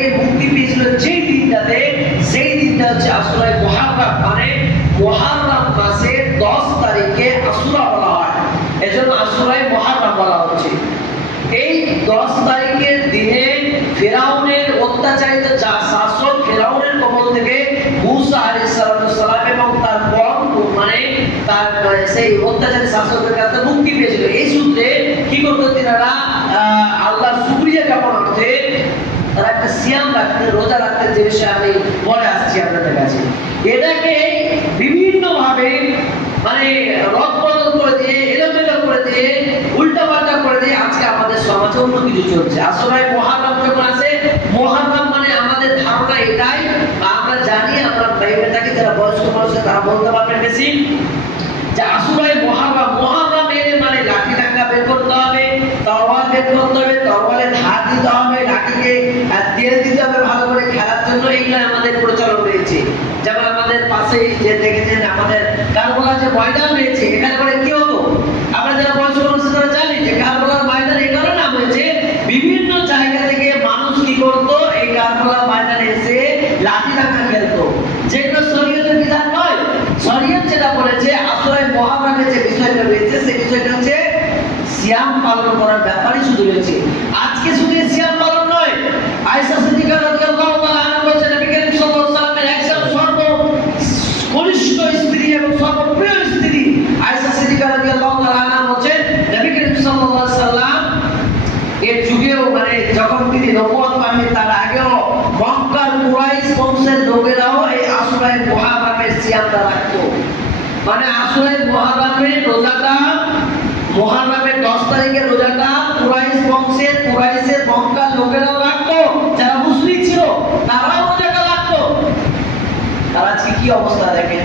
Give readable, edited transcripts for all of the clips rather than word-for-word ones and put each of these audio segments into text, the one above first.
থেকে মুক্তি পেয়েছিল যেই দিনটাতে, সেই দিনটা হচ্ছে আশুরা মুহাররম, মানে মুহাররম মাসের 10 তারিখে আশুরা বলা হয়, এজন্য আশুরা মুহাররম বলা হচ্ছে। এই 10 তারিখের দিনে ফিরাউনের অত্যাচারিত শাসক ফিরাউনের কবল থেকে মুসা আলাইহিস সালাম এবং তার কওম, মানে তার সেই অত্যাচারী শাসকের কাছে মুক্তি পেয়েছিল। এই সূত্রে কি করতে তিনারা আল্লাহর শুকরিয়া জ্ঞাপন করতে তারা একটা সিয়াম রাখতে, রোজা রাখতে, যে বিষয়ে আমি বলে আসছি আপনাদের কাছে। এটাকে বিভিন্ন ভাবে মানে রদবদল করে দিয়ে, এলোমেলো করে দিয়ে, উল্টাপাল্টা করে দিয়ে আজকে আমাদের সমাজে অন্য কিছু চলছে। আসলে মুহাররম যখন আসে, মুহাররম মানে আমাদের ধারণা এটাই, আমরা জানি, আমরা ভেবে থাকি, যারা বয়স্ক মানুষ তারা বলতে পারবেন বেশি, যে আসলে মুহাররম এর মানে লাঠি ডাঙ্গা বের করতে হবে, তরোয়াল বের করতে হবে, তরোয়ালে ধার দিতে হবে, লাঠিকে তেল দিতে হবে ভালো করে খেলার জন্য, এগুলো আমাদের প্রচলন রয়েছে। যেমন আমাদের পাশেই যে দেখেছেন আমাদের কারবালার যে ময়দান রয়েছে, এখানে করে কি হতো, আমরা যারা বয়স্ক মানুষ তারা জানি যে কারবালার ময়দান এই কারণে নাম হয়েছে, বিভিন্ন জায়গা থেকে মানুষ কি করতো, এই কারবালার ময়দানে এসে লাঠি ডাঙ্গা খেলতো, যেগুলো শরীয়তের বিধান নয়। শরীয়ত যেটা বলেছে আসলে মুহাররমের যে বিষয়টা রয়েছে, সেই বিষয়টা হচ্ছে সিয়াম পালন করার ব্যাপারই শুধু রয়েছে। আজকে শুধু সিয়াম পালন নয়, আয়েশা সিদ্দিকা রাদিয়াল্লাহু তাআলা আনহা বলেছেন, নবী করিম সাল্লাল্লাহু আলাইহি ওয়াসাল্লামের একজন সর্বকনিষ্ঠ স্ত্রী এবং সর্বপ্রিয় স্ত্রী আয়েশা সিদ্দিকা রাদিয়াল্লাহু তাআলা আনহা বলেছেন, নবী করিম সাল্লাল্লাহু আলাইহি ওয়াসাল্লাম এর যুগেও, মানে যখন তিনি নবুয়ত পাননি তার আগেও মক্কার কুরাইশ বংশের লোকেরাও এই আশুরা মুহাররমের সিয়ামটা রাখতো। মানে আশুরা মুহাররমের রোজাটা, মুহাররমের 10 তারিখের রোজাটা কুরাইশ বংশের, কুরাইশের মক্কার লোকেরাও রাখতো, যারা মুশরিক ছিল তারাও রোজাটা রাখতো। আর আজকে কি অবস্থা দেখেন,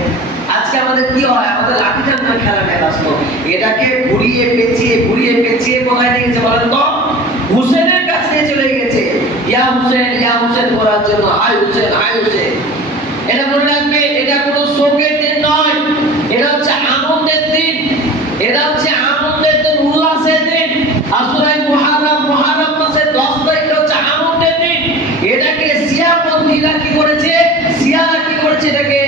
আজকে আমাদের কি হয়, আমাদের লাঠি ডাঙ্গা খেলা নিয়ে ব্যস্ত। এটাকে ঘুরিয়ে পেঁচিয়ে কোথায় নিয়ে গেছে বলেন তো, হুসেনের কাছে নিয়ে চলে গেছে। ইয়া হুসেন করার জন্য, হাই হুসেন। এটা মনে রাখবে, এটা কোনো শোকের দিন নয়, এটা হচ্ছে আনন্দের দিন, এটা হচ্ছে আনন্দের দিন, উল্লাসের দিন। আশুরা মুহাররম মাসের 10 তারিখ হচ্ছে আনন্দের দিন। এটাকে শিয়াপন্থীরা কি করেছে, শিয়ারা কি করেছে, এটাকে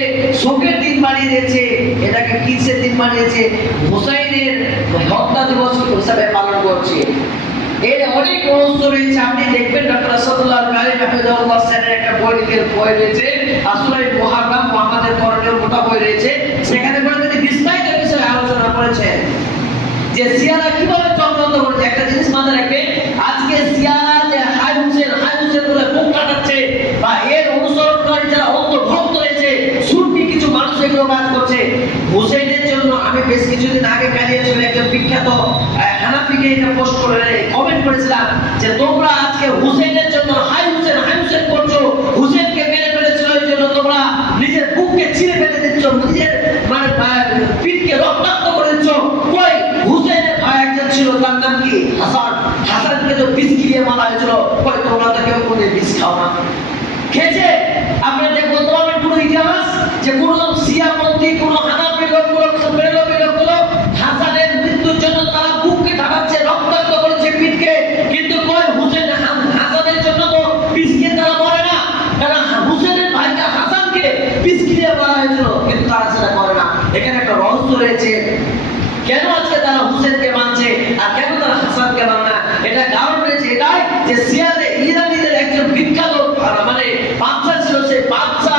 শোকের দিন বানিয়ে দিয়েছে, এটাকে কিসের দিন বানিয়েছে, হুসাইনের হত্যা দিবস হিসাবে পালন করছে। এর অনেক রহস্য রয়েছে, আপনি দেখবেন ডক্টর আসাদুল্লাহ কারি হাফেজাহুল্লাহ স্যারের একটা বই রয়েছে, আসলে মুহাররম মুহাম্মাদের করণীয় মোটা বই রয়েছে, সেখানে করে তিনি বিস্তারিত বিষয়ে আলোচনা করেছেন যে শিয়ারা কিভাবে চক্রান্ত করেছে। একটা জিনিস মাথায় রাখবেন, আজকে শিয়ারা যে হাই হুসেন বলে মুখ কাটাচ্ছে, বা এর অনুসরণকারী যারা অন্তর্ভুক্ত রয়েছে, সুন্নি কিছু মানুষ এগুলো কাজ করছে হুসেনের জন্য। আমি বেশ কিছুদিন আগে কালিয়াচলে একজন বিখ্যাত হানাফিকে এটা পোস্ট করে কমেন্ট করেছিলাম যে তোমরা আজকে হুসেনের জন্য হাই হুসেন করছো, হুসেনকে মেরে ফেলেছিল এই জন্য তোমরা নিজের বুককে ছিঁড়ে ফেলে দিচ্ছ, নিজের মানে পিঠকে রক্তাক্ত করে দিচ্ছ। কই হুসেনের ভাই একজন ছিল, তার নাম কি হাসানকে তো বিষ খেয়ে মারা হয়েছিল, কই তোমরা তো কেউ কোনো বিষ খাও না, খেয়েছে? আপনাদের বলতে পারবেন পুরো ইতিহাস যে কোন শিয়াপন্থী, কোন হানাফি লোকগুলো, হাসানের মৃত্যুর জন্য তারা বুককে ঢাকাচ্ছে, রক্তাক্ত করেছে পিঠকে, কিন্তু কই হুসেন হাসানের জন্য তো পিছকে তারা মরে না, কারণ হুসেনের ভাইকে হাসানকে পিছ খেয়ে মারা হয়েছিল, কিন্তু তারা সেটা করে না। এখানে একটা রহস্য রয়েছে, কেন আজকে তারা হুসেনকে মানছে আর কেন তারা হাসানকে মানে না? এটা কারণ রয়েছে এটাই যে সিয়াদের ইরানিদের একজন বিখ্যাত মানে বাদশা ছিল, সেই বাদশা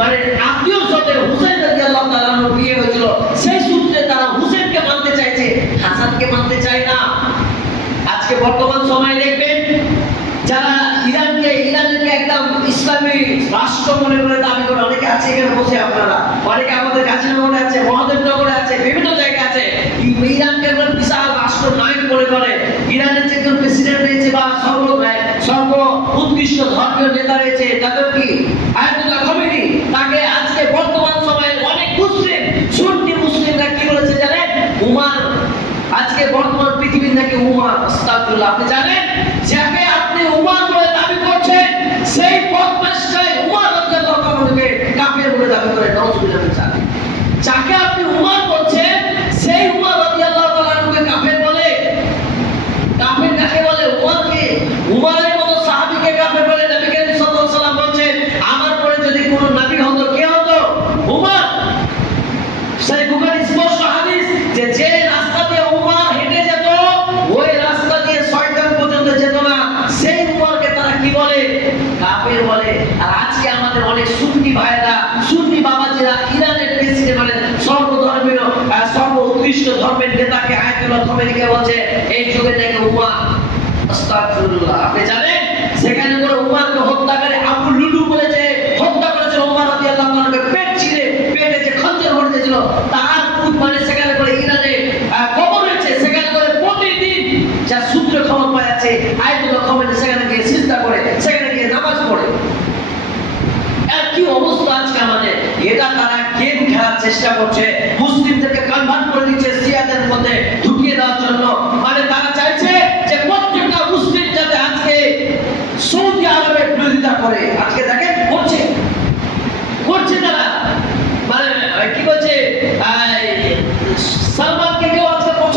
মানে আত্মীয় সাথে হুসেন রাদিয়াল্লাহু তাআলা বিয়ে হয়েছিল, সেই সূত্রে তারা হুসেনকে মানতে চাইছে, হাসানকে মানতে চায় না। আজকে বর্তমান সময় দেখবেন যারা ইরানকে একদম ইসলামী রাষ্ট্র মনে করে দাবি করে, অনেকে আছে এখানে বসে, আপনারা অনেকে আমাদের গাজীনগরে আছে, মহাদেবনগরে আছে, বিভিন্ন জায়গায় আছে, ইরানকে বিশাল রাষ্ট্র নায়ক মনে করে। ইরানের যে একজন প্রেসিডেন্ট রয়েছে বা সর্ব উৎকৃষ্ট ধর্মীয় নেতা রয়েছে, তাদের কি আয়াতুল্লাহ খমেনি, তাকে আজকে বর্তমান সময়ে অনেক মুসলিম, সুন্নি মুসলিমরা কি বলেছে জানেন? উমার, আজকে বর্তমান পৃথিবীর নাকি উমার, আস্তাগফিরুল্লাহ, আপনি জানেন যাকে আপনি উমার বলে দাবি করছেন, সেই বদমাশটাই উমার রাদিয়াল্লাহু তাআলাকে কাফের বলে দাবি করে, নাউযুবিল্লাহ। যাকে আপনি উমার বলছেন, সেই উমার রাদিয়াল্লাহু তাআলাকে কাফের বলে। কাফের কাকে বলে? উমারকে, উমারের মতো সাহাবীকে কাফের বলে। নবী করিম অনেক সুন্নি ভাইরা, সুন্নি বাবাজিরা ইরানের প্রেসিডেন্ট মানে সর্বধর্মীয় সর্ব উৎকৃষ্ট ধর্মের নেতাকে আয়াতুল্লাহ খোমেনিকে বলছে এই যুগে নাকি উমার, আস্তাগফিরুল্লাহ। আপনি জানেন সেখানে করে উমারকে হত্যা করে আবু লুলু বলেছে হত্যা করেছিল উমর রাদিয়াল্লাহু আনহুকে পেট চিরে পেটে যে খঞ্জর ভরে দিয়েছিল তার পুত মানে সেখানে করে ইরানে কবর রয়েছে। সেখানে করে প্রতিদিন যা সূত্র খবর পাওয়া যাচ্ছে আয়াতুল্লাহ খোমেনি সেখানে গিয়ে সিজদা করে, সেখানে গিয়ে নামাজ পড়ে। আর কি অবস্থা আজকে আমাদের, এটা তারা গেম খেলার চেষ্টা করছে।